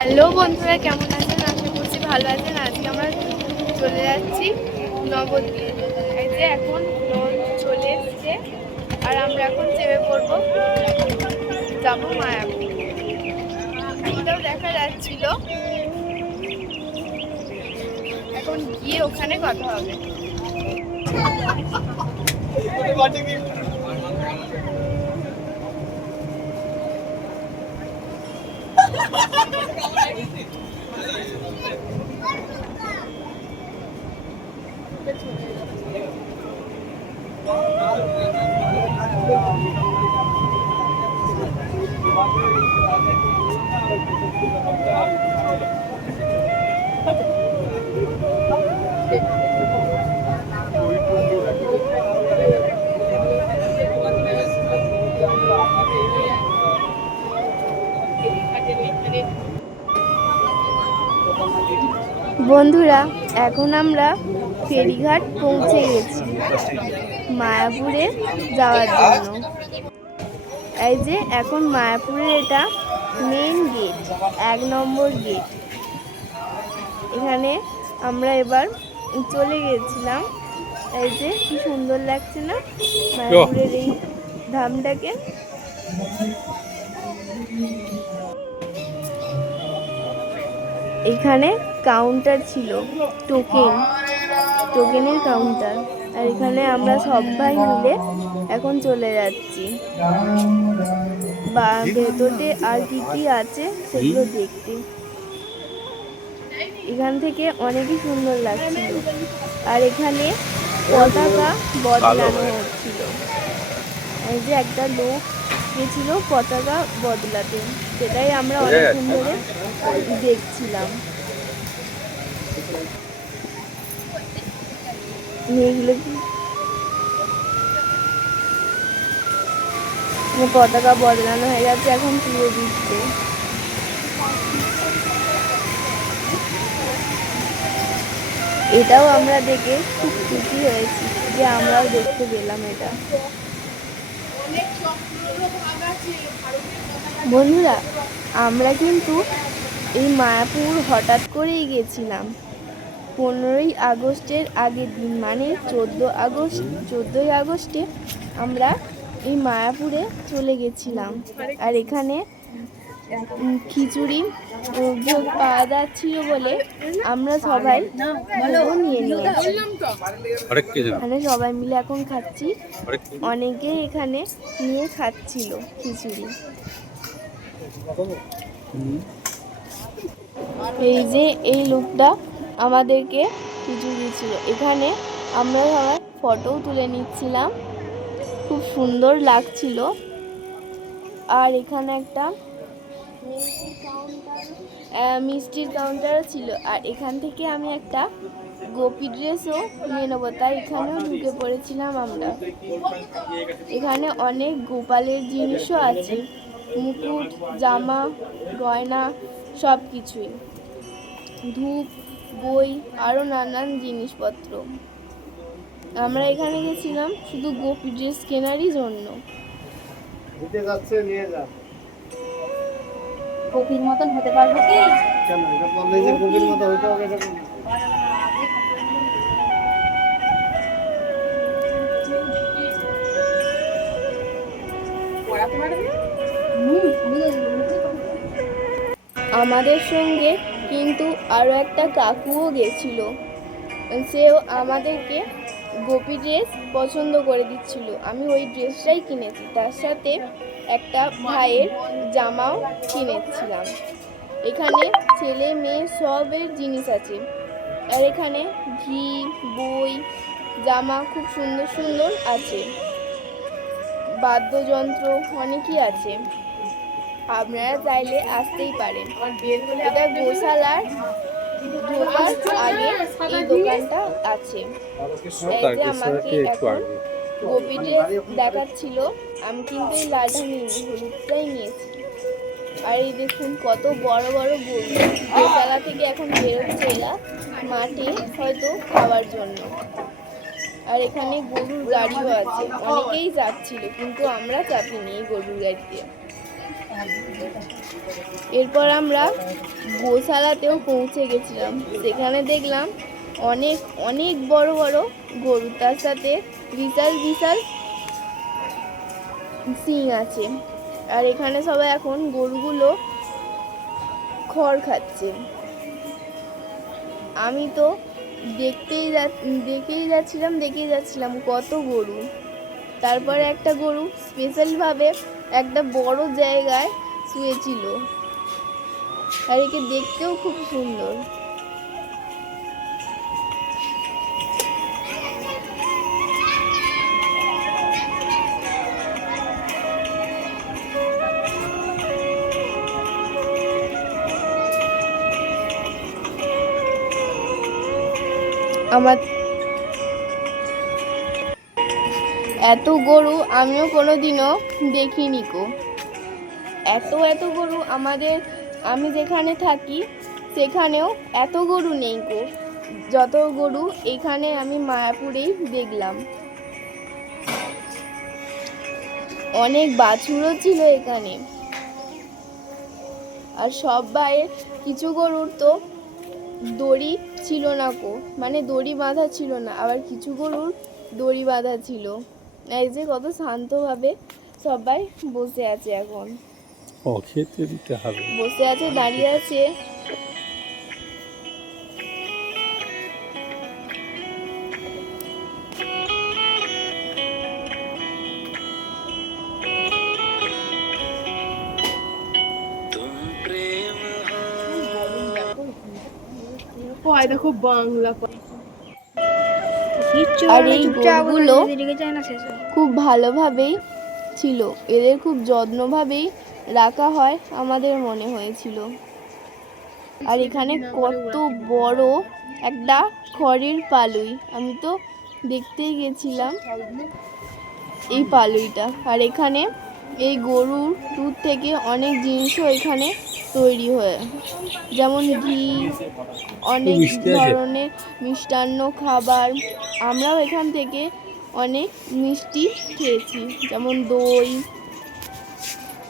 Hello বন্ধুরা, কেমন আছেন? আশা করছি ভালো আছেন। আজকে আমরা চলে যাচ্ছি নবদ্বীপে। এই যে এখন চলে এসছে আর আমরা এখন চেপে পড়বো, যাবো মায়াপুর। এটাও দেখা যাচ্ছিল, এখন গিয়ে ওখানে কথা হবে। বন্ধুরা, এখন আমরা ফেরিঘাট পৌঁছে গেছি মায়াপুরে যাওয়ার জন্য। এই যে এখন মায়াপুরের এটা মেন গেট, 1 নম্বর গেট। এখানে আমরা এবার চলে গেছিলাম। এই যে কি সুন্দর লাগছে না মায়াপুরের এই ধামটাকে। এখানে কাউন্টার ছিল, টোকেনের কাউন্টার। আর এখানে আমরা সবাই মিলে এখন চলে যাচ্ছি বা ভেতরে আর কি কি আছে সেগুলো দেখতে। এখান থেকে অনেকই সুন্দর লাগছিল। আর এখানে পতাকা বদলানো হচ্ছিল। এই যে একটা লোক গেছিল পতাকা বদলাতে, সেটাই আমরা অনেকক্ষণ ধরে দেখছিলাম। পতাকা বদলানো হয়ে যাচ্ছে, এখন পুরো দিচ্ছে। এটাও আমরা দেখে খুব খুশি হয়েছি যে আমরাও দেখতে পেলাম এটা। বন্ধুরা, আমরা কিন্তু এই মায়াপুর হঠাৎ করেই গেছিলাম 15ই আগস্টের আগের দিন, মানে 14ই আগস্টে আমরা এই মায়াপুরে চলে গেছিলাম। আর এখানে খিচুড়ি ভোগ পাওয়া যাচ্ছিল বলে আমরা সবাই নিয়ে নিয়েছি। এখানে সবাই মিলে এখন খাচ্ছি, অনেকে এখানে নিয়ে খাচ্ছিল খিচুড়ি। এই যে এই লোকটা আমাদেরকে খিচুড়ি দিচ্ছিল। এখানে আমরা সবাই ফটোও তুলে নিচ্ছিলাম, খুব সুন্দর লাগছিল। আর এখানে একটা মিষ্টির কাউন্টারও ছিল। আর এখান থেকে আমি একটা গোপী ড্রেসও নিয়ে নেবো, তাই এখানেও ঢুকে পড়েছিলাম আমরা। এখানে অনেক গোপালের জিনিসও আছে, মুকুট, জামা, গয়না, সব কিছুই, ধূপ, বই, আরও নানান জিনিসপত্র। আমরা এখানে গেছিলাম শুধু গোপী ড্রেস কেনারই জন্য। গোপীর মতন হতে পারবো কি? কেন এটা বললে যে গোপীর মতো হইতে হবে এটা কোন? আমাদের সঙ্গে কিন্তু আরও একটা কাকুও গেছিল, সেও আমাদেরকে গোপী ড্রেস পছন্দ করে দিচ্ছিল। আমি ওই ড্রেসটাই কিনেছি, তার সাথে একটা ভাইয়ের জামাও কিনেছিলাম। এখানে ছেলে মেয়ে সবের জিনিস আছে। আর এখানে ঘি, বই, জামা খুব সুন্দর সুন্দর আছে, বাদ্যযন্ত্র অনেকই আছে। আপনারা চাইলে আসতেই পারেন। এটা গোশালার ঢোকার আগে এই দোকানটা আছে। এই যে আমাকে এখন গোপী ড্রেস দেখাচ্ছিল, আমি কিন্তু এই লালটা নিইনি, হলুদটাই নিয়েছি। আর এই দেখুন কত বড় বড় গরু, গোশালা থেকে এখন বেরোচ্ছে এরা মাঠে হয়তো খাওয়ার জন্য। আর এখানে গরুর গাড়িও আছে, অনেকেই যাচ্ছিল কিন্তু আমরা চাপিনি এই গরুর গাড়িতে। এরপর আমরা গোশালাতেও পৌঁছে গেছিলাম। সেখানে দেখলাম অনেক অনেক বড় বড় গরু, তার সাথে বিশাল বিশাল সিং আছে। আর এখানে সবাই এখন গরুগুলো খড় খাচ্ছে। আমি তো দেখেই যাচ্ছিলাম কত গরু। তারপরে একটা গরু স্পেশালভাবে একটা বড় জায়গায় শুয়েছিল, আর একে দেখতেও খুব সুন্দর। আমার এত গরু আমিও কোনোদিনও দেখিনি কো। এত গরু আমি যেখানে থাকি সেখানেও এত গরু নেই কো, যত গরু এখানে আমি মায়াপুরেই দেখলাম। অনেক বাছুরও ছিল এখানে। আর সবাই কিছু গরুর তো দড়ি ছিল না কো, মানে দড়ি বাঁধা ছিল না, আবার কিছু গরুর দড়ি বাঁধা ছিল। এই যে কত শান্তভাবে সবাই বসে আছে, এখন খেতে দিতে হবে, বসে আছে, দাঁড়িয়ে আছে। দেখো বাংলা আর এই গরুগুলো খুব ভালোভাবেই ছিল, এদের খুব যত্নভাবেই রাখা হয় আমাদের মনে হয়েছিল। আর এখানে কত বড় একটা খড়ের পালুই, আমি তো দেখতেই গেছিলাম এই পালুইটা। আর এখানে এই গরুর দুধ থেকে অনেক জিনিসও এখানে তৈরি হয়, যেমন ঘি, অনেক ধরনের মিষ্টান্ন খাবার। আমরাও এখান থেকে অনেক মিষ্টি খেয়েছি, যেমন দই,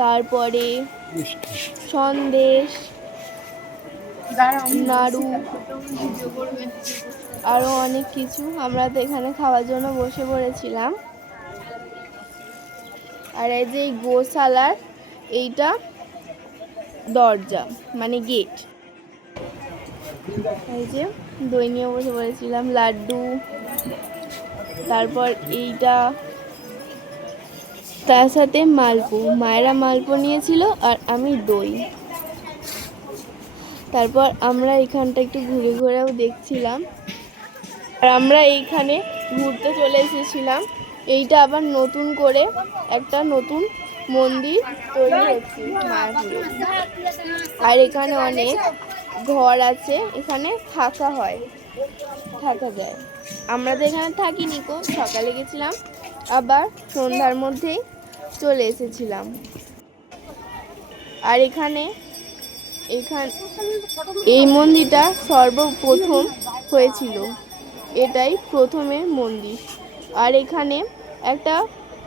তারপরে সন্দেশ, নাড়ু, আরও অনেক কিছু। আমরা তো এখানে খাওয়ার জন্য বসে পড়েছিলাম। আর এই যে গোশালার এইটা দরজা, মানে গেট। এই যে দই নিয়ে বসে পড়েছিলাম, লাড্ডু, তারপর এইটা, তার সাথে মালপো, মায়েরা মালপো নিয়েছিল আর আমি দই। তারপর আমরা এখানটা একটু ঘুরে ঘুরেও দেখছিলাম। আর আমরা এইখানে ঘুরতে চলে এসেছিলাম। এইটা আবার নতুন করে একটা নতুন মন্দির তৈরি হচ্ছে মায়াপুরে। আর এখানে অনেক ঘর আছে, এখানে থাকা যায়। আমরা তো এখানে থাকিনি কো, সকালে গেছিলাম, আবার সন্ধ্যার মধ্যেই চলে এসেছিলাম। আর এই মন্দিরটা সর্বপ্রথম হয়েছিল, এটাই প্রথমের মন্দির। আর এখানে একটা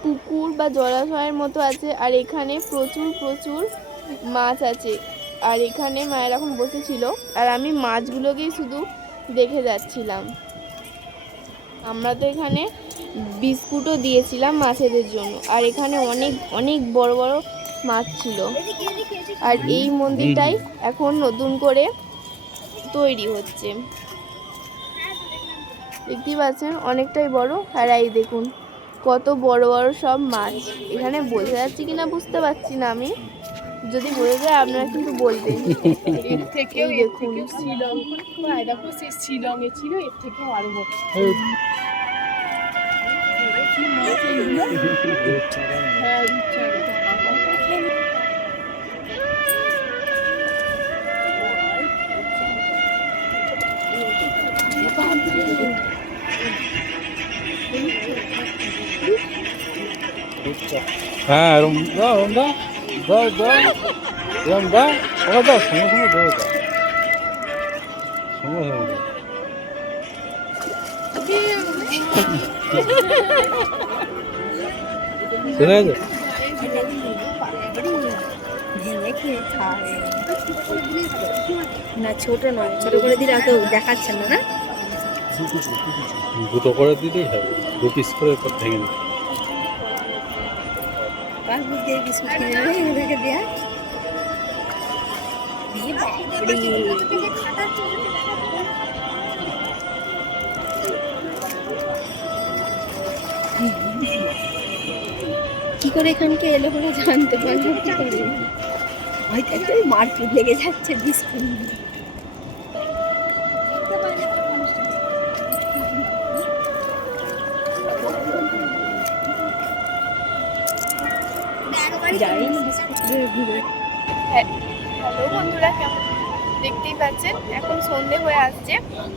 পুকুর বা জলাশয়ের মতো আছে, আর এখানে প্রচুর মাছ আছে। আর এখানে মায়ের এখন বসেছিল, আর আমি মাছগুলোকেই শুধু দেখে যাচ্ছিলাম। আমরা তো এখানে বিস্কুটও দিয়েছিলাম মাছেদের জন্য। আর এখানে অনেক অনেক বড় বড় মাছ ছিল। আর এই মন্দিরটাই এখন নতুন করে তৈরি হচ্ছে, দেখতেই পাচ্ছেন অনেকটাই বড়। আর এই দেখুন কত বড় বড় সব মাছ। এখানে বোঝা যাচ্ছে কিনা বুঝতে পারছি না, আমি যদি বোঝা যায় আপনারা কিন্তু বলবেন। এর থেকেও এই দেখুন দেখো সে শিলংয়ে ছিল, এর থেকেও আরো বড়। হ্যাঁ, হ্যাঁ এরম দাও, এরম দাও, ওরা দাও, সঙ্গে দেবে, সঙ্গে ঠিক আছে। ভেঙে খেয়ে খাবে না, ছোট নয়, ছোট করে দিলে অত দেখাচ্ছে না। না দুটো করে দিলেই হবে, 2 পিস করে ভেঙে দিই। পাসবুক দিয়ে বিস্কুট কিনে নেবে ওদেরকে দেয়া দিয়ে বাপরে কি করে এখানকে এলো বলে জানতে পারবো কি করে? হয়তো একটা মারপিট লেগে যাচ্ছে বিস্কুট নিয়ে। যাইনি বিস্কুট ঘুরে হ্যালো বন্ধুরা, কেমন দেখতেই পাচ্ছেন এখন সন্ধে হয়ে আসছে।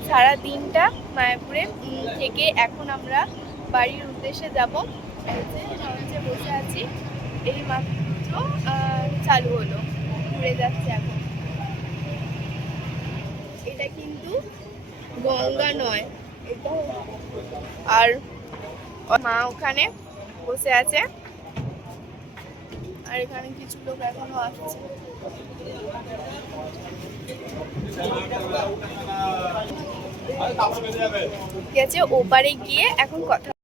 সারা দিনটা মায়াপুরে থেকে এখন আমরা বাড়ির উদ্দেশ্যে যাব। লঞ্চে বসে আছি, এই মাত্র চালু হলো, ঘুরে যাচ্ছে এখন। এটা কিন্তু গঙ্গা নয়, এটা আর মা ওখানে বসে আছে, আর এখানে কিছু লোক এখনো আসছে। ঠিক আছে, ওপারে গিয়ে এখন কথা